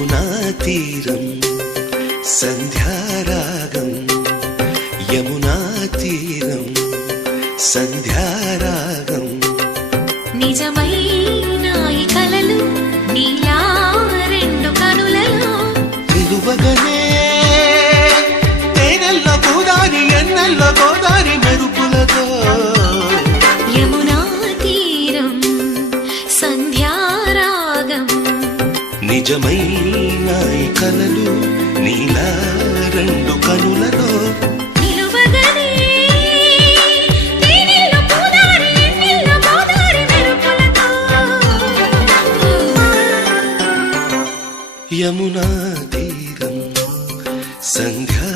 యమునా తీరం సంధ్యారాగం యమునా తీరం సంధ్యారాగం నిజమైన ఈ కలలు నీలా రెండు కనులలో నిలువగనే తేనెల్లో గోదారి ఎన్నెల్లో గోదారి మెరుపులతో యమునా తీరం సంధ్యారాగం నిజమైన ఈ కలలు నీలా రెండు కనులలో యమునా తీరం సంధ్యా